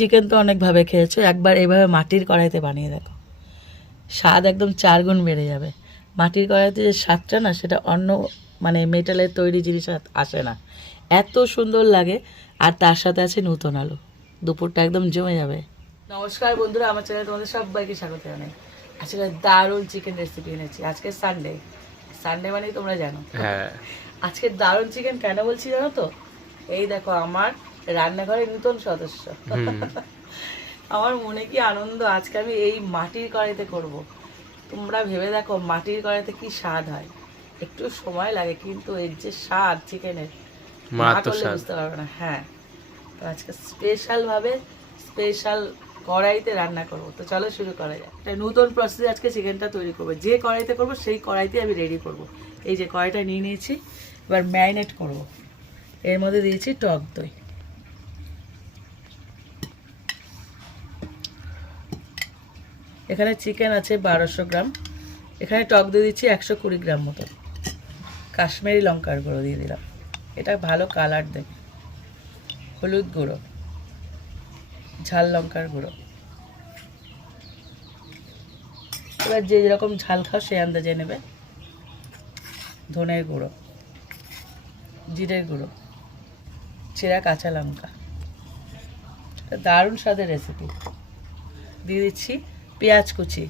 Chicken তো অনেকভাবে খেয়েছো, একবার এইভাবে মাটির কড়াইতে বানিয়ে দেখো, স্বাদ একদম 4 গুণ বেড়ে যাবে। মাটির কড়াইতে যে স্বাদটা না, সেটা অন্য মানে মেটালের তৈরি জিনিস আসে না, এত সুন্দর লাগে। আর তার সাথে আছে নতুন আলু, দুপুরটা একদম জমে যাবে। নমস্কার বন্ধুরা, আমার চ্যানেলে তোমাদের সবাইকে স্বাগত জানাই। আজকে দারুণ চিকেন রেসিপি এনেছি। আজকে সানডে, সানডে মানেই তোমরা জানো। হ্যাঁ, আজকে দারুণ চিকেন কেন বলছি জানো তো? এই দেখো আমার রান্নাঘরে নতুন সদস্য। আমার মনে কি আনন্দ, আজকে আমি এই মাটির কড়াইতে করব। তোমরা ভেবে দেখো মাটির কড়াইতে কি স্বাদ হয়। একটু সময় লাগে, কিন্তু এর যে স্বাদ চিকেনের, না করলে বুঝতে পারবে না। হ্যাঁ, তো আজকে স্পেশাল ভাবে স্পেশাল কড়াইতে রান্না করব। তো চলো শুরু করা যাক। একটা নতুন প্রসেসে আজকে চিকেনটা তৈরি করবো। যে কড়াইতে করব সেই কড়াইতে আমি রেডি করব। এই যে কড়াইটা নিয়ে নিয়েছি, এবার ম্যারিনেট করব। এর মধ্যে দিয়েছি টক দই, এখানে চিকেন আছে 1200 গ্রাম, এখানে টক দই দিচ্ছি 120 গ্রাম মতো, কাশ্মীরি লঙ্কার গুঁড়ো দিয়ে দিলাম, এটা ভালো কালার দেবে, হলুদ গুঁড়ো, ঝাল লঙ্কার গুঁড়ো, এবার যে যেরকম ঝাল খাও সেই আন্দাজে নেবে, ধনের গুঁড়ো, জিরের গুঁড়ো, চেরা কাঁচা লঙ্কা, দারুণ স্বাদের রেসিপি। দিয়ে দিচ্ছি পেঁয়াজ কুচি,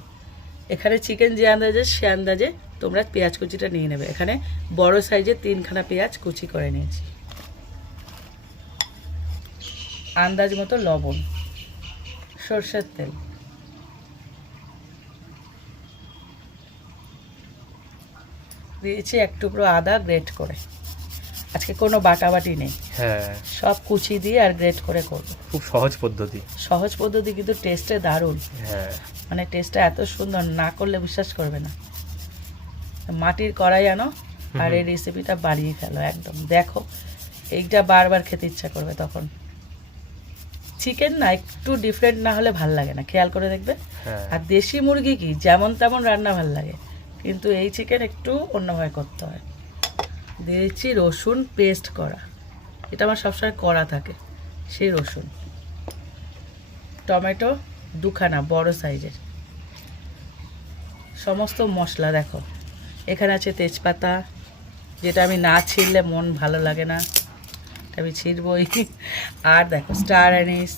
এখানে চিকেন যে আন্দাজে সে আন্দাজে তোমরা পেঁয়াজ কুচিটা নিয়ে নেবে। এখানে বড় সাইজের 3খানা পেঁয়াজ কুচি করে নিয়েছি। আন্দাজ মতো লবণ, সর্ষের তেল, দিয়েছি 1 টুকরো আদা গ্রেট করে। আজকে কোনো বাটাবাটি নেই, হ্যাঁ, সব কুচি দিয়ে আর গ্রেট করে করবো। খুব সহজ পদ্ধতি। সহজ পদ্ধতি, কিন্তু টেস্টে দারুণ। হ্যাঁ, মানে টেস্টটা এত সুন্দর, না করলে বিশ্বাস করবে না। মাটির কড়াই আনো আর এই রেসিপিটা বাড়িয়ে ফেলো একদম। দেখো এইটা বারবার খেতে ইচ্ছা করবে তখন। চিকেন না একটু ডিফারেন্ট না হলে ভাল লাগে না, খেয়াল করে দেখবে। হ্যাঁ, আর দেশি মুরগি কি যেমন তেমন রান্না ভাল লাগে, কিন্তু এই চিকেন একটু অন্যভাবে করতে হয়। দিয়ে দিচ্ছি রসুন পেস্ট করা, এটা আমার সবসময় করা থাকে, সেই রসুন। টমেটো 2খানা বড় সাইজের। সমস্ত মশলা দেখো, এখানে আছে তেজপাতা, যেটা আমি না ছিঁড়লে মন ভালো লাগে না, আমি ছিঁড়বই। আর দেখো স্টার অ্যানিস,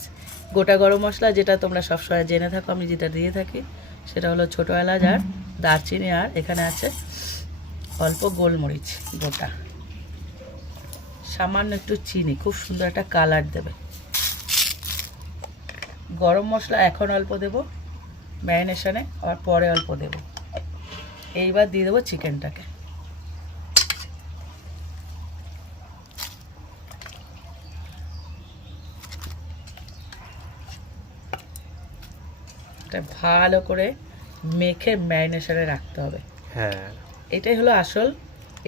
গোটা গরম মশলা, যেটা তোমরা সবসময় জেনে থাকো আমি যেটা দিয়ে থাকি, সেটা হলো ছোটো এলাচ আর দারচিনি। আর এখানে আছে অল্প গোলমরিচ গোটা, সামান্য একটু চিনি, খুব সুন্দর একটা কালার দেবে। গরম মশলা এখন অল্প দেবো ম্যারিনেশনে, আর পরে অল্প দেবো। এইবার দিয়ে দেবো চিকেনটাকে। ভালো করে মেখে ম্যারিনেশনে রাখতে হবে। হ্যাঁ, এটাই হলো আসল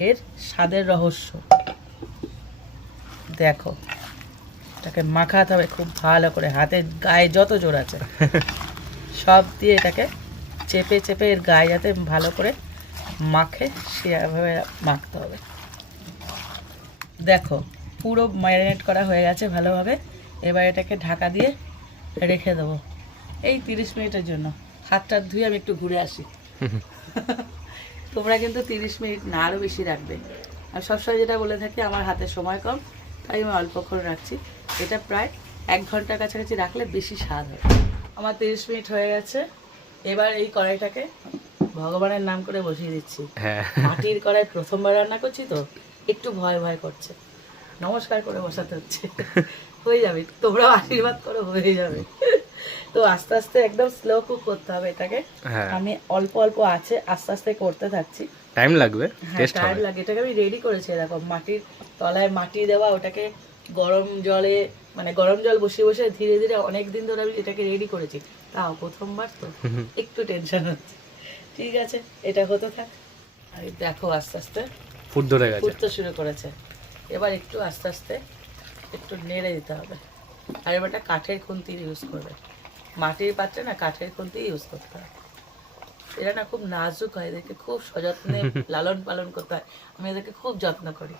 এর স্বাদের রহস্য। দেখো এটাকে মাখাতে হবে খুব ভালো করে, হাতের গায়ে যত জোর আছে সব দিয়ে এটাকে চেপে চেপে এর গায়ে যাতে ভালো করে মাখে সেভাবে মাখতে হবে। দেখো পুরো ম্যারিনেট করা হয়ে গেছে ভালোভাবে। এবার এটাকে ঢাকা দিয়ে রেখে দেবো এই 30 মিনিটের জন্য। হাতটা ধুয়ে আমি একটু ঘুরে আসি। তোমরা কিন্তু 30 মিনিট না, আরও বেশি রাখবে। আমি সবসময় যেটা বলে থাকি, আমার হাতে সময় কম, তাই আমি অল্পক্ষণ রাখছি। এটা প্রায় 1 ঘন্টার কাছাকাছি রাখলে বেশি স্বাদ হয়। আমার 30 মিনিট হয়ে গেছে। এবার এই কড়াইটাকে ভগবানের নাম করে বসিয়ে দিচ্ছি। হ্যাঁ, মাটির কড়াই প্রথমবার রান্না করছি তো একটু ভয় ভয় করছে, নমস্কার করে বসাতে হচ্ছে। হয়ে যাবে, তোমরাও আশীর্বাদ করো, হয়ে যাবে। তো আস্তে আস্তে একদম স্লো কুক করতে হবে এটাকে। হ্যাঁ, আমি অল্প অল্প আছে আস্তে আস্তে করতে থাকছি। টাইম লাগবে, হ্যাঁ টেস্ট টাইম হবে। লাগে। এটাকে আমি রেডি করেছি, দেখো মাটির তলায় মাটি দেওয়া, ওটাকে গরম জলে মানে গরম জল বসিয়ে বসে ধীরে ধীরে অনেক দিন ধরে আমি এটাকে রেডি করেছি। তাও প্রথমবার তো একটু টেনশন হচ্ছে। ঠিক আছে, এটা হতে থাক। আর এই দেখো আস্তে আস্তে ফুট ধরে গেছে। ফুটতে শুরু করেছে। এবার একটু আস্তে আস্তে একটু নেড়ে দিতে হবে। আর এবার একটা কাঠের খুন্তি ইউজ করবে, মাটির পাত্রে না কাঠের খুন্তি ইউজ করতে হয়। এরা না খুব নাজুক হয়, এদেরকে খুব সযত্নে লালন পালন করতে হয়। আমি এদেরকে খুব যত্ন করি।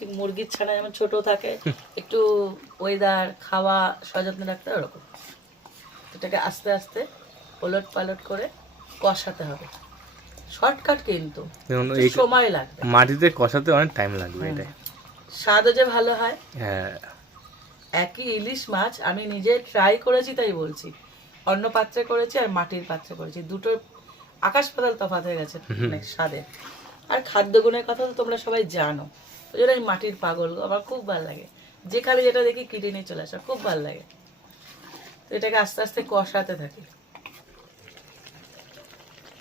ঠিক মুরগির ছানা যেমন ছোট থাকে, একটু ওয়েদার খাওয়া সযত্ন রাখতে হয় ওরকম। এটাকে আস্তে আস্তে ওলট পালট করে কষাতে হবে। শর্টকাট কিন্তু যেমন একটু এই সময় লাগবে, মাটিতে কষাতে অনেক টাইম লাগবে হুম। এটাই। স্বাদও যে ভালো হয়। হ্যাঁ একই ইলিশ মাছ আমি নিজে ট্রাই করেছি তাই বলছি, অন্য পাত্রে করেছি আর মাটির পাত্রে করেছি, দুটোর আকাশ পাতাল তফাৎ হয়ে গেছে অনেক স্বাদে। আর খাদ্যগুণের কথা তো তোমরা সবাই জানো, ওই জন্য আমি মাটির পাগল, আমার খুব ভালো লাগে, যেখানে যেটা দেখি কিনে নিয়ে চলে আসা, খুব ভালো লাগে। তো এটাকে আস্তে আস্তে কষাতে থাকি।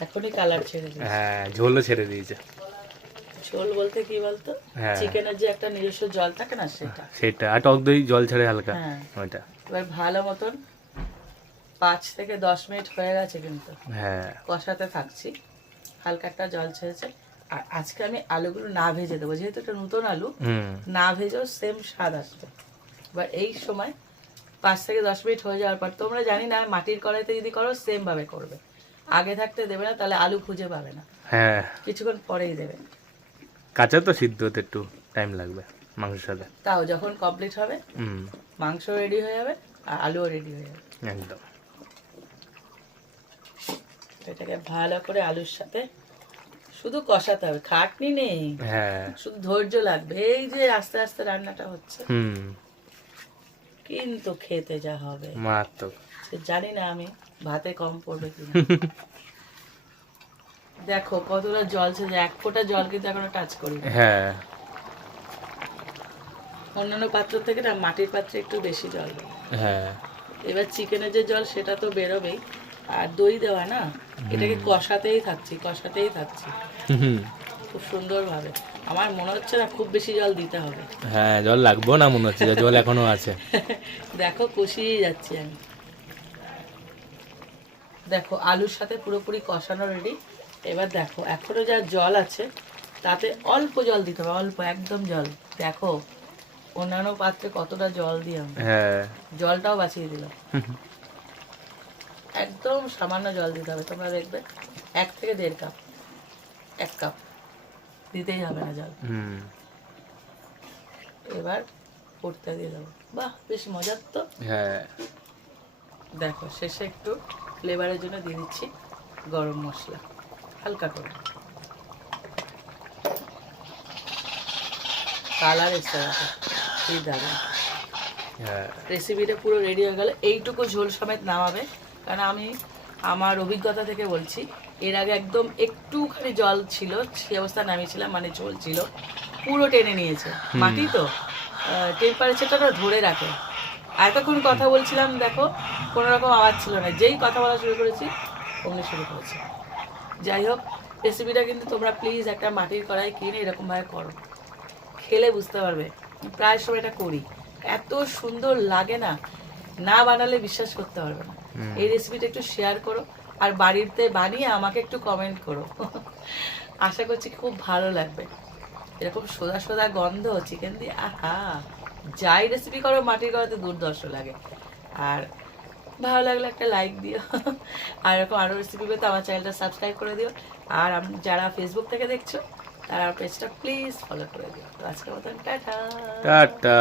এখনই কালার ছেড়ে দিয়েছে। হ্যাঁ, ঝোলও ছেড়ে দিয়েছে। ঝোল বলতে কি বলতো, হ্যাঁ। চিকেনের যে একটা নিজস্ব জল থাকে না সেটা। সেটা আর টক দই জল ছাড়ে হালকা হ্যাঁ। ওইটা। এবার ভালো মতন 5 থেকে 10 মিনিট হয়ে গেছে কিন্তু হ্যাঁ কষাতে থাকছি, হালকা একটা জল ছেড়েছে। আর আজকে আমি আলুগুলো না ভেজে দেবো, যেহেতু এটা নতুন আলু, না ভেজেও সেম স্বাদ আসবে। এবার এই সময় 5 থেকে 10 মিনিট হয়ে যাওয়ার পর, তোমরা জানি না মাটির কড়াইতে যদি করো সেম ভাবে করবে, আগে থাকতে দেবে না, তাহলে আলু খুঁজে পাবে না, হ্যাঁ, কিছুক্ষণ পরেই দেবে। কাঁচা তো সিদ্ধ হতে একটু টাইম লাগবে মাংসের সাথে। তাও যখন কমপ্লিট হবে হুম, মাংস রেডি হয়ে যাবে আর আলুও রেডি হয়ে যাবে। একদম। এটাকে ভালো করে আলুর সাথে শুধু কষাতে হবে, খাটনি নেই, হ্যাঁ, শুধু ধৈর্য লাগবে। এই যে আস্তে আস্তে রান্নাটা হচ্ছে, হুম, কিন্তু খেতে যা হবে মারাত্মক। সে জানি না আমি ভাতে কম পড়বে কিনা। দেখো কতটা জল ছেড়ে, 1 ফোঁটা জল কিন্তু এখনো টাচ করি। হ্যাঁ, অন্যান্য পাত্র থেকে না মাটির পাত্রে একটু বেশি জল দেবে। হ্যাঁ, এবার চিকেনের যে জল সেটা তো বেরোবেই, আর দই দেওয়া না, এটাকে কষাতেই থাকছি কষাতেই থাকছি হুম, খুব সুন্দরভাবে। আমার মনে হচ্ছে না খুব বেশি জল দিতে হবে। হ্যাঁ, জল লাগবো না মনে হচ্ছে, জল এখনো আছে। দেখো কষিয়ে যাচ্ছি আমি। দেখো আলুর সাথে পুরোপুরি কষানো রেডি। এবার দেখো এখনো যা জল আছে তাতে অল্প জল দিতে হবে, অল্প একদম জল। দেখো অন্যান্য পাত্রে কতটা জল দিয়ে আমি হ্যাঁ, জলটাও বাঁচিয়ে দিলাম। একদম সামান্য জল দিতে হবে, তোমরা দেখবে 1 থেকে 1.5 কাপ, 1 কাপ দিতেই হবে না জল। হুম, এবার ফুটতে দিয়ে দেবো। বাহ, বেশ মজার তো। হ্যাঁ, দেখো শেষে একটু ফ্লেভারের জন্য দিয়ে দিচ্ছি গরম মশলা হালকা করে, কালার এসে গেছে, এই দারুণ। হ্যাঁ, রেসিপিটা পুরো রেডি হয়ে গেল, এইটুকু ঝোল সমেত নামাবে। কারণ আমি আমার অভিজ্ঞতা থেকে বলছি, এর আগে একদম একটুখানি জল ছিল সে অবস্থা নামিয়েছিলাম, মানে ঝোল ছিল পুরো টেনে নিয়েছে। মাটি তো টেম্পারেচারটা ধরে রাখে। আর এতক্ষণ কথা বলছিলাম, দেখো কোনো রকম আওয়াজ ছিল না, যেই কথা বলা শুরু করেছি অমনি শুরু করেছি। যাই হোক, রেসিপিটা কিন্তু তোমরা প্লিজ একটা মাটির কড়াই কিনে এরকমভাবে করো, খেলে বুঝতে পারবে। প্রায় সময় এটা করি, এত সুন্দর লাগে না, না বানালে বিশ্বাস করতে পারবে না। এই রেসিপিটা একটু শেয়ার করো, আর বাড়িতে বানিয়ে আমাকে একটু কমেন্ট করো। আশা করছি খুব ভালো লাগবে। এরকম সোদা সোদা গন্ধ চিকেন দিয়ে, আহা, যাই রেসিপি করো মাটির কড়াইতে দুর্ধর্ষ লাগে। আর ভালো লাগলে একটা লাইক দিও, আর এরকম আরও রেসিপি পেতে আমার চ্যানেলটা সাবস্ক্রাইব করে দিও। আর যারা ফেসবুক থেকে দেখছো তারা পেজটা প্লিজ ফলো করে দিও। তো আজকের মতন টাটা। টাটা।